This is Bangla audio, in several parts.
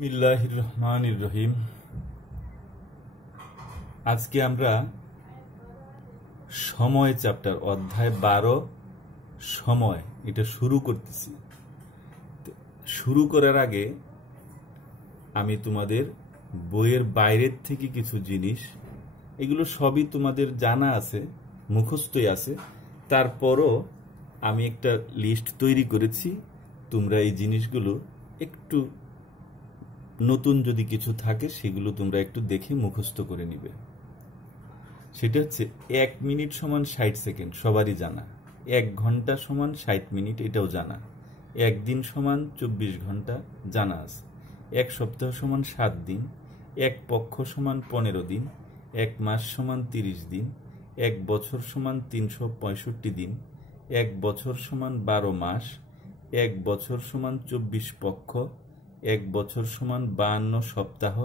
বিসমিল্লাহির রহমানির রহিম। আজকে আমরা সময় চ্যাপ্টার অধ্যায় 12 সময় এটা শুরু করতেছি। শুরু করার আগে আমি তোমাদের বইয়ের বাইরের থেকে কিছু জিনিস, এগুলো সবই তোমাদের জানা আছে, মুখস্থই আছে, তারপরও আমি একটা লিস্ট তৈরি করেছি। তোমরা এই জিনিসগুলো একটু নতুন যদি কিছু থাকে সেগুলো তোমরা একটু দেখে মুখস্থ করে নিবে। সেটা হচ্ছে 1 মিনিট সমান 60 সেকেন্ড, সবারই জানা। 1 ঘন্টা সমান 60 মিনিট, এটাও জানা। 1 দিন সমান 24 ঘন্টা, জানা আছে। 1 সপ্তাহ সমান 7 দিন, 1 পক্ষ সমান 15 দিন, 1 মাস সমান 30 দিন, 1 বছর সমান 365 দিন, 1 বছর সমান 12 মাস, 1 বছর সমান 24 পক্ষ, 1 বছর সমান 52 সপ্তাহ,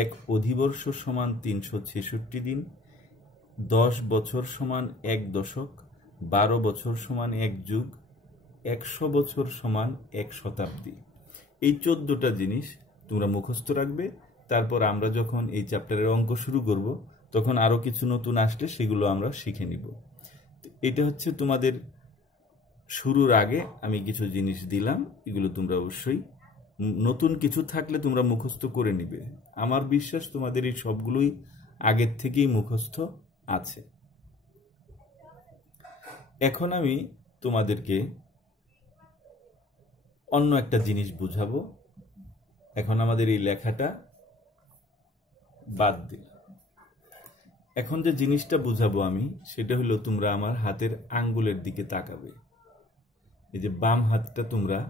1 অধিবর্ষ সমান 366 দিন, 10 বছর সমান 1 দশক, 12 বছর সমান 1 যুগ, 100 বছর সমান 1 শতাব্দী। এই 14টা জিনিস তোমরা মুখস্থ রাখবে। তারপর আমরা যখন এই চ্যাপ্টারের অঙ্ক শুরু করব তখন আরো কিছু নতুন আসলে সেগুলো আমরা শিখে নিব। এটা হচ্ছে তোমাদের শুরুর আগে আমি কিছু জিনিস দিলাম, এগুলো তোমরা অবশ্যই নতুন কিছু থাকলে তোমরা মুখস্থ করে নিবে। আমার বিশ্বাস তোমাদের এই সবগুলোই আগের থেকেই মুখস্থ আছে। এখন আমি তোমাদেরকে অন্য একটা জিনিস বুঝাবো। এখন আমাদের এই লেখাটা বাদ দিলাম। এখন যে জিনিসটা বুঝাবো আমি, সেটা হলো তোমরা আমার হাতের আঙ্গুলের দিকে তাকাবে। এই যে বাম হাতটা তোমরা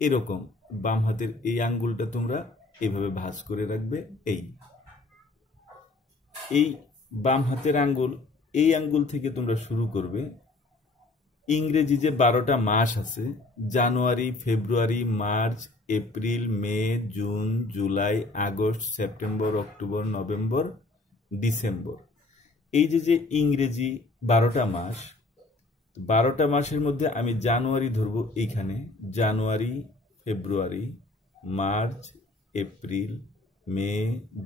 এরকম, বাম হাতের এই আঙ্গুলটা তোমরা এইভাবে ভাঁজ করে রাখবে। এই বাম হাতের আঙ্গুল, এই আঙ্গুল থেকে তোমরা শুরু করবে। ইংরেজি যে 12টা মাস আছে, January, February, March, April, May, June, July, August, September, October, November, December, এই যে ইংরেজি 12টা মাস, 12টা মাসের মধ্যে আমি জানুয়ারি ধরবো এইখানে। জানুয়ারি, February, March, April, May,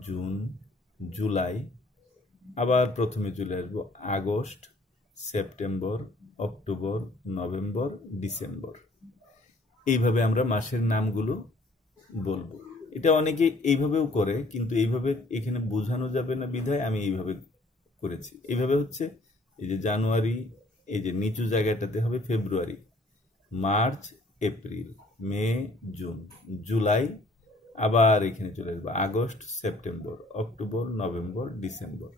June, July, আবার প্রথমে চলে আসবো August, September, October, November, December. এইভাবে আমরা মাসের নামগুলো বলবো। এটা অনেকে এইভাবেও করে, কিন্তু এইভাবে এখানে বোঝানো যাবে না বিধায় আমি এইভাবে করেছি। এইভাবে হচ্ছে এই যে জানুয়ারি, এই যে নিচু জায়গাটাতে হবে February, March, April, May, June, July, আবার এখানে চলে আসবো August, September, October, November, December.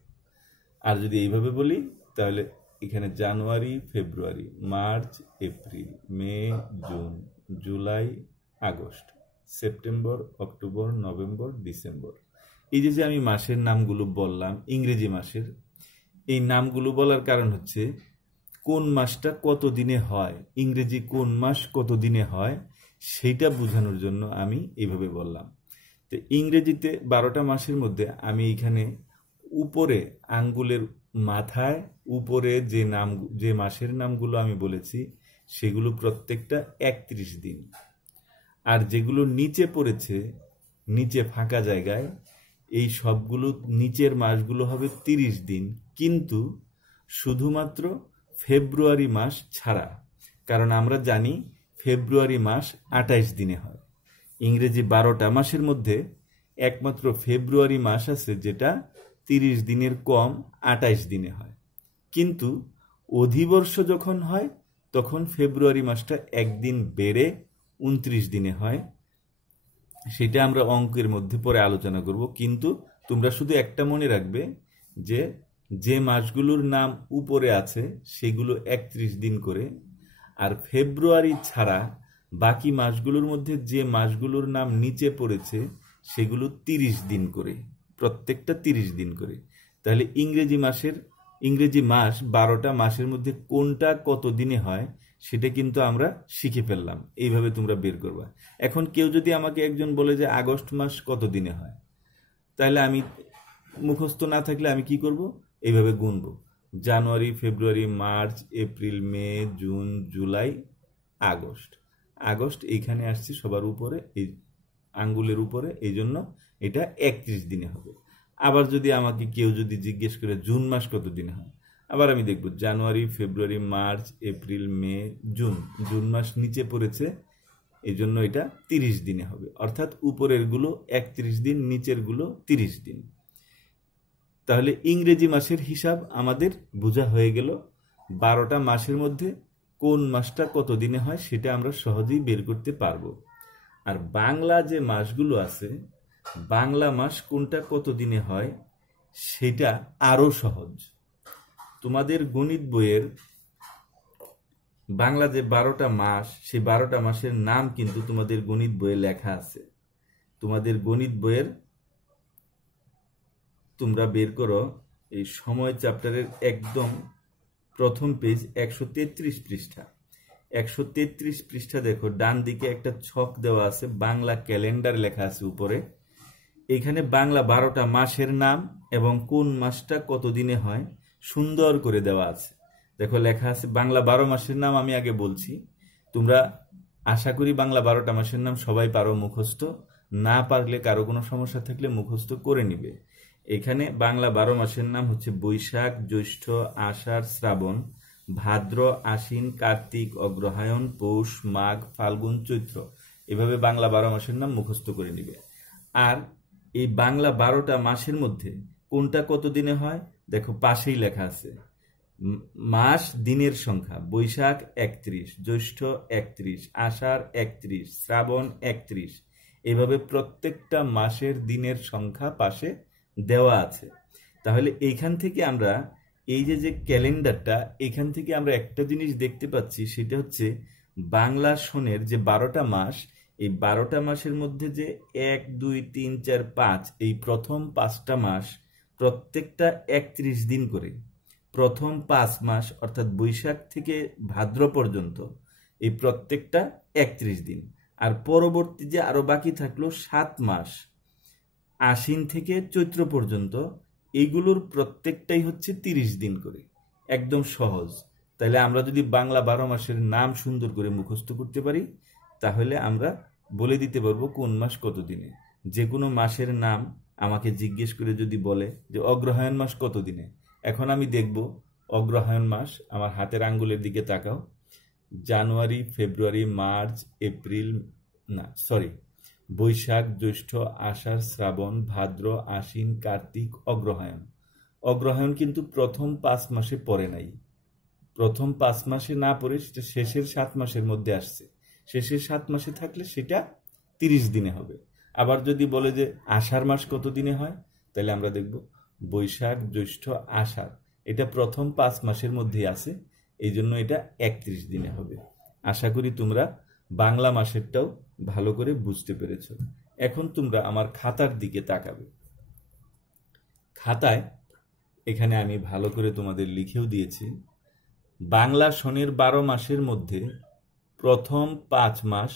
আর যদি এইভাবে বলি তাহলে এখানে January, February, March, April, May, June, July, August, September, October, November, December. এই যে আমি মাসের নামগুলো বললাম, ইংরেজি মাসের এই নামগুলো বলার কারণ হচ্ছে কোন মাসটা কত দিনে হয়, ইংরেজি কোন মাস কত দিনে হয় সেইটা বোঝানোর জন্য আমি এইভাবে বললাম। তো ইংরেজিতে 12টা মাসের মধ্যে আমি এখানে উপরে আঙ্গুলের মাথায় উপরে যে মাসের নামগুলো আমি বলেছি সেগুলো প্রত্যেকটা 31 দিন, আর যেগুলো নিচে পড়েছে, নিচে ফাঁকা জায়গায়, এই সবগুলো নিচের মাসগুলো হবে 30 দিন, কিন্তু শুধুমাত্র ফেব্রুয়ারি মাস ছাড়া। কারণ আমরা জানি ফেব্রুয়ারি মাস 28 দিনে হয়। ইংরেজি 12টা মাসের মধ্যে একমাত্র ফেব্রুয়ারি মাস আছে যেটা 30 দিনের কম, 28 দিনে হয়। কিন্তু অধিবর্ষ যখন হয় তখন ফেব্রুয়ারি মাসটা একদিন বেড়ে 29 দিনে হয়। সেটা আমরা অঙ্কের মধ্যে পরে আলোচনা করব। কিন্তু তোমরা শুধু একটা মনে রাখবে যে মাসগুলোর নাম উপরে আছে সেগুলো 31 দিন করে, আর ফেব্রুয়ারি ছাড়া বাকি মাসগুলোর মধ্যে যে মাসগুলোর নাম নিচে পড়েছে সেগুলো 30 দিন করে, প্রত্যেকটা 30 দিন করে। তাহলে ইংরেজি মাস 12টা মাসের মধ্যে কোনটা কত দিনে হয় সেটা কিন্তু আমরা শিখে ফেললাম। এইভাবে তোমরা বের করবা। এখন কেউ যদি আমাকে একজন বলে যে আগস্ট মাস কত দিনে হয়, তাহলে আমি মুখস্থ না থাকলে আমি কি করব, এইভাবে গুনবো। জানুয়ারি, February, March, April, May, June, July, August. August এইখানে আসছে সবার উপরে, এই আঙ্গুলের উপরে, এই জন্য এটা 31 দিনে হবে। আবার যদি আমাকে কেউ যদি জিজ্ঞেস করে জুন মাস কত দিনে হয়, আবার আমি দেখব জানুয়ারি, February, March, April, May, June. June মাস নিচে পড়েছে, এই জন্য এটা 30 দিনে হবে। অর্থাৎ উপরের গুলো 31 দিন, নিচের গুলো 30 দিন। তাহলে ইংরেজি মাসের হিসাব আমাদের বোঝা হয়ে গেল। 12টা মাসের মধ্যে কোন মাসটা কত দিনে হয় সেটা আমরা সহজেই বের করতে পারবো। আর বাংলা যে মাসগুলো আছে, বাংলা মাস কোনটা কত দিনে হয় সেটা আরো সহজ। তোমাদের গণিত বইয়ের বাংলা যে 12টা মাস, সেই 12টা মাসের নাম কিন্তু তোমাদের গণিত বইয়ে লেখা আছে। তোমাদের গণিত বইয়ের তোমরা বের করো, এই সময় চ্যাপ্টারের একদম প্রথম পেজ 133 পৃষ্ঠা। 133 পৃষ্ঠা দেখো, ডান দিকে একটা ছক দেওয়া আছে, বাংলা ক্যালেন্ডার লেখা আছে উপরে। এখানে বাংলা 12টা মাসের নাম এবং কোন মাসটা কত দিনে হয় সুন্দর করে দেওয়া আছে। দেখো লেখা আছে বাংলা 12 মাসের নাম। আমি আগে বলছি, তোমরা আশা করি বাংলা 12টা মাসের নাম সবাই পারো মুখস্থ। না পারলে কারো কোনো সমস্যা থাকলে মুখস্থ করে নিবে। এখানে বাংলা 12 মাসের নাম হচ্ছে বৈশাখ, জ্যৈষ্ঠ, আষাঢ়, শ্রাবণ, ভাদ্র, আশ্বিন, কার্তিক, অগ্রহায়ণ, পৌষ, মাঘ, ফাল্গুন, চৈত্র। এভাবে বাংলা 12 মাসের নাম মুখস্থ করে নিবে। আর এই বাংলা 12টা মাসের মধ্যে কোনটা কত দিনে হয় দেখো পাশেই লেখা আছে। মাস দিনের সংখ্যা, বৈশাখ 31, জ্যৈষ্ঠ 31, আষাঢ় 31, শ্রাবণ 31। এভাবে প্রত্যেকটা মাসের দিনের সংখ্যা পাশে দেওয়া আছে। তাহলে এইখান থেকে আমরা এই যে ক্যালেন্ডারটা, এখান থেকে আমরা একটা জিনিস দেখতে পাচ্ছি, সেটা হচ্ছে বাংলা সনের যে 12টা মাস, এই 12টা মাসের মধ্যে যে 1, 2, 3, 4, 5, এই প্রথম 5টা মাস প্রত্যেকটা 31 দিন করে। প্রথম 5 মাস অর্থাৎ বৈশাখ থেকে ভাদ্র পর্যন্ত এই প্রত্যেকটা 31 দিন। আর পরবর্তী যে আরো বাকি থাকলো 7 মাস, আশ্বিন থেকে চৈত্র পর্যন্ত, এইগুলোর প্রত্যেকটাই হচ্ছে 30 দিন করে। একদম সহজ। তাহলে আমরা যদি বাংলা 12 মাসের নাম সুন্দর করে মুখস্থ করতে পারি, তাহলে আমরা বলে দিতে পারবো কোন মাস কত দিনে। যে কোনো মাসের নাম আমাকে জিজ্ঞেস করে যদি বলে যে অগ্রহায়ণ মাস কত দিনে, এখন আমি দেখব অগ্রহায়ণ মাস, আমার হাতের আঙ্গুলের দিকে তাকাও, জানুয়ারি, ফেব্রুয়ারি, মার্চ, এপ্রিল, বৈশাখ, জ্যৈষ্ঠ, আষাঢ়, শ্রাবণ, ভাদ্র, আশ্বিন, কার্তিক, অগ্রহায়ণ। অগ্রহায়ণ কিন্তু প্রথম 5 মাসে পড়ে নাই। প্রথম 5 মাসে না পড়ে সেটা শেষের 7 মাসের মধ্যে আসছে। শেষের 7 মাসে থাকলে সেটা 30 দিনে হবে। আবার যদি বলে যে আষাঢ় মাস কত দিনে হয়, তাহলে আমরা দেখব বৈশাখ, জ্যৈষ্ঠ, আষাঢ়, এটা প্রথম 5 মাসের মধ্যেই আছে, এই জন্য এটা 31 দিনে হবে। আশা করি তোমরা বাংলা মাসেরটাও ভালো করে বুঝতে পেরেছ। এখন তোমরা আমার খাতার দিকে তাকাবে। খাতায় এখানে আমি ভালো করে তোমাদের লিখেও দিয়েছি, বাংলা সনের 12 মাসের মধ্যে প্রথম 5 মাস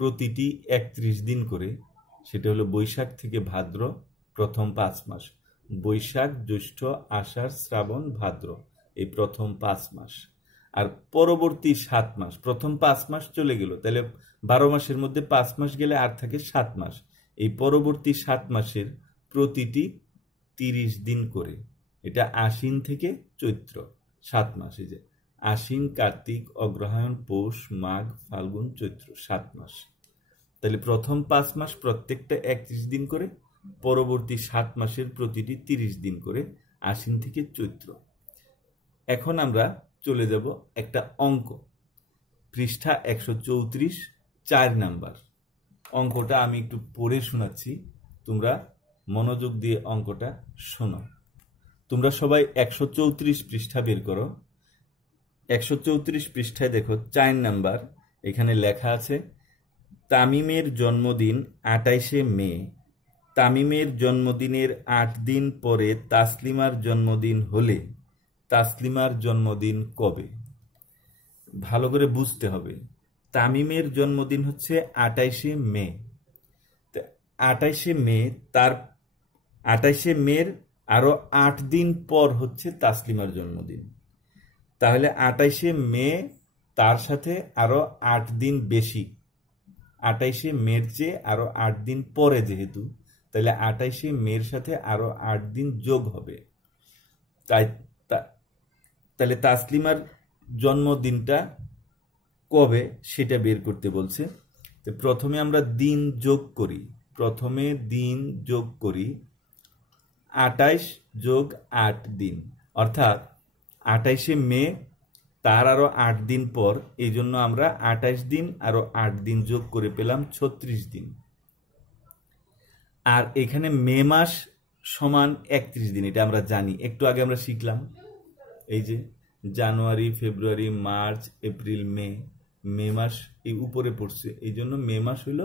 প্রতিটি 31 দিন করে। সেটা হলো বৈশাখ থেকে ভাদ্র প্রথম 5 মাস, বৈশাখ, জ্যৈষ্ঠ, আষাঢ়, শ্রাবণ, ভাদ্র, এই প্রথম 5 মাস। আর পরবর্তী 7 মাস, প্রথম 5 মাস চলে গেল, তাহলে 12 মাসের মধ্যে 5 মাস গেলে আর থাকে 7 মাস। এই পরবর্তী 7 মাসের প্রতিটি 30 দিন করে। এটা আশ্বিন থেকে চৈত্র 7 মাস। এই যে আশ্বিন, কার্তিক, অগ্রহায়ণ, পৌষ, মাঘ, ফাল্গুন, চৈত্র, 7 মাস। তাহলে প্রথম 5 মাস প্রত্যেকটা 31 দিন করে, পরবর্তী 7 মাসের প্রতিটি 30 দিন করে, আশ্বিন থেকে চৈত্র। এখন আমরা চলে যাব একটা অঙ্ক, পৃষ্ঠা 134, 4 নাম্বার অঙ্কটা আমি একটু পড়ে শোনাচ্ছি, তোমরা মনোযোগ দিয়ে অঙ্কটা শোনো। তোমরা সবাই 134 পৃষ্ঠা বের করো। 134 পৃষ্ঠায় দেখো 4 নাম্বার, এখানে লেখা আছে তামিমের জন্মদিন 28শে মে। তামিমের জন্মদিনের 8 দিন পরে তাসলিমার জন্মদিন হলে তাসলিমার জন্মদিন কবে? ভালো করে বুঝতে হবে। তামিমের জন্মদিন হচ্ছে 28শে মে। 28শে মে, তার 28শে মের আরো 8 দিন পর হচ্ছে তাসলিমার জন্মদিন। তাহলে 28শে মে তার সাথে আরো 8 দিন বেশি, 28শে মের চেয়ে আরো 8 দিন পরে যেহেতু, তাহলে 28শে মের সাথে আরো 8 দিন যোগ হবে। তাহলে তাসলিমার জন্মদিনটা কবে সেটা বের করতে বলছে। তো প্রথমে আমরা দিন যোগ করি, 28 যোগ 8 দিন, অর্থাৎ 28শে মে তার আরো 8 দিন পর, এই জন্য আমরা 28 দিন আরো 8 দিন যোগ করে পেলাম 36 দিন। আর এখানে মে মাস সমান 31 দিন, এটা আমরা জানি, একটু আগে আমরা শিখলাম। এই যে জানুয়ারি, ফেব্রুয়ারি, মার্চ, এপ্রিল, মে মাস এই উপরে পড়ছে, এই জন্য মে মাস হইল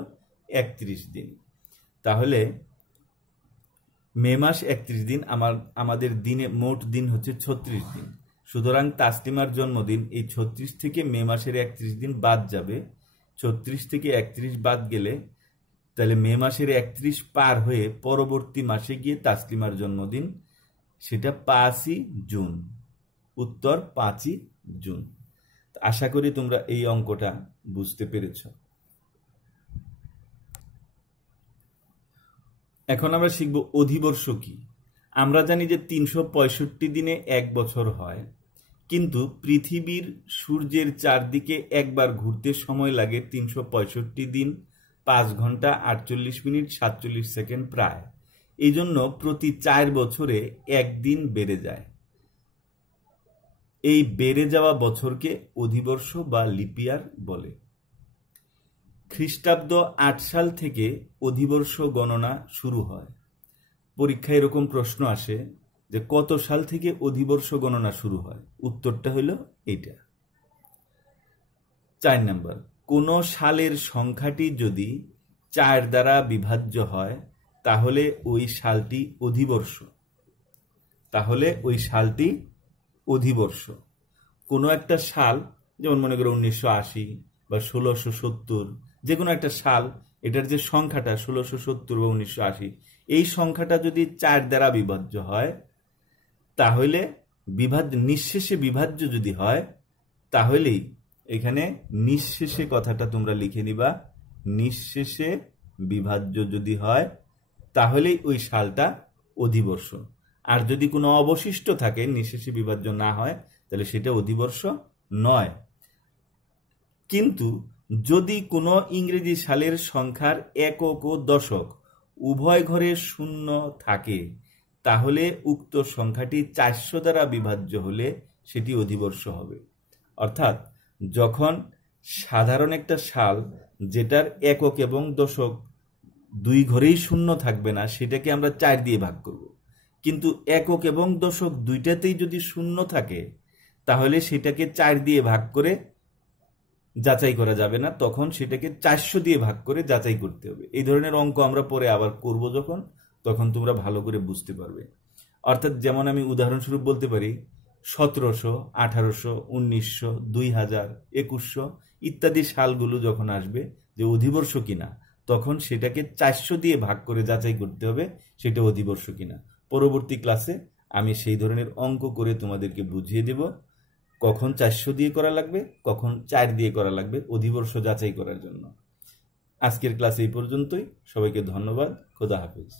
31 দিন। তাহলে মে মাস 31 দিন, আমাদের দিনে মোট দিন হচ্ছে 36 দিন। সুতরাং তাসলিমার জন্মদিন এই 36 থেকে মে মাসের 31 দিন বাদ যাবে। 36 থেকে 31 বাদ গেলে তাহলে মে মাসের 31 পার হয়ে পরবর্তী মাসে গিয়ে তাসলিমার জন্মদিন, সেটা 5ই জুন। উত্তর 5ই জুন। আশা করি তোমরা এই অঙ্কটা বুঝতে পেরেছ। এখন আমরা শিখব অধিবর্ষ কি। আমরা জানি যে 365 দিনে 1 বছর হয়, কিন্তু পৃথিবীর সূর্যের চারদিকে একবার ঘুরতে সময় লাগে 365 দিন, 5 ঘন্টা 48 মিনিট 47 সেকেন্ড প্রায়। এই জন্য প্রতি 4 বছরে 1 দিন বেড়ে যায়। এই বেড়ে যাওয়া বছরকে অধিবর্ষ বা লিপিয়ার বলে। খ্রিস্টাব্দ 8 সাল থেকে অধিবর্ষ গণনা শুরু হয়। পরীক্ষায় এরকম প্রশ্ন আসে যে কত সাল থেকে অধিবর্ষ গণনা শুরু হয়, উত্তরটা হলো এইটা। 4 নম্বর, কোন সালের সংখ্যাটি যদি 4 দ্বারা বিভাজ্য হয় তাহলে ওই সালটি অধিবর্ষ। কোনো একটা সাল, যেমন মনে করো 1980 বা 1670, যে কোনো একটা সাল, এটার যে সংখ্যাটা 1670 বা 1980, এই সংখ্যাটা যদি 4 দ্বারা বিভাজ্য হয় তাহলে নিঃশেষে বিভাজ্য যদি হয়, তাহলেই এখানে নিঃশেষে কথাটা তোমরা লিখে নিবা, নিঃশেষে বিভাজ্য যদি হয় তাহলেই ওই সালটা অধিবর্ষ। আর যদি কোনো অবশিষ্ট থাকে, নিঃশেষে বিভাজ্য না হয়, তাহলে সেটা অধিবর্ষ নয়। কিন্তু যদি কোনো ইংরেজি সালের সংখ্যার একক ও দশক উভয় ঘরে শূন্য থাকে, তাহলে উক্ত সংখ্যাটি 400 দ্বারা বিভাজ্য হলে সেটি অধিবর্ষ হবে। অর্থাৎ যখন সাধারণ একটা সাল যেটার একক এবং দশক 2 ঘরেই শূন্য থাকবে না, সেটাকে আমরা 4 দিয়ে ভাগ করব। কিন্তু একক এবং দশক দুইটাতেই যদি শূন্য থাকে, তাহলে সেটাকে 4 দিয়ে ভাগ করে যাচাই করা যাবে না, তখন সেটাকে 400 দিয়ে ভাগ করে যাচাই করতে হবে। এই ধরনের অঙ্ক আমরা পরে আবার করব তখন তোমরা ভালো করে বুঝতে পারবে। অর্থাৎ যেমন আমি উদাহরণস্বরূপ বলতে পারি 1700, 1800, 1900, 2000, 2100 ইত্যাদি সালগুলো যখন আসবে যে অধিবর্ষ কিনা, তখন সেটাকে 400 দিয়ে ভাগ করে যাচাই করতে হবে সেটা অধিবর্ষ কিনা। পরবর্তী ক্লাসে আমি সেই ধরনের অঙ্ক করে তোমাদেরকে বুঝিয়ে দেব কখন 400 দিয়ে করা লাগবে, কখন 4 দিয়ে করা লাগবে অধিবর্ষ যাচাই করার জন্য। আজকের ক্লাস এই পর্যন্তই। সবাইকে ধন্যবাদ। খোদা হাফেজ।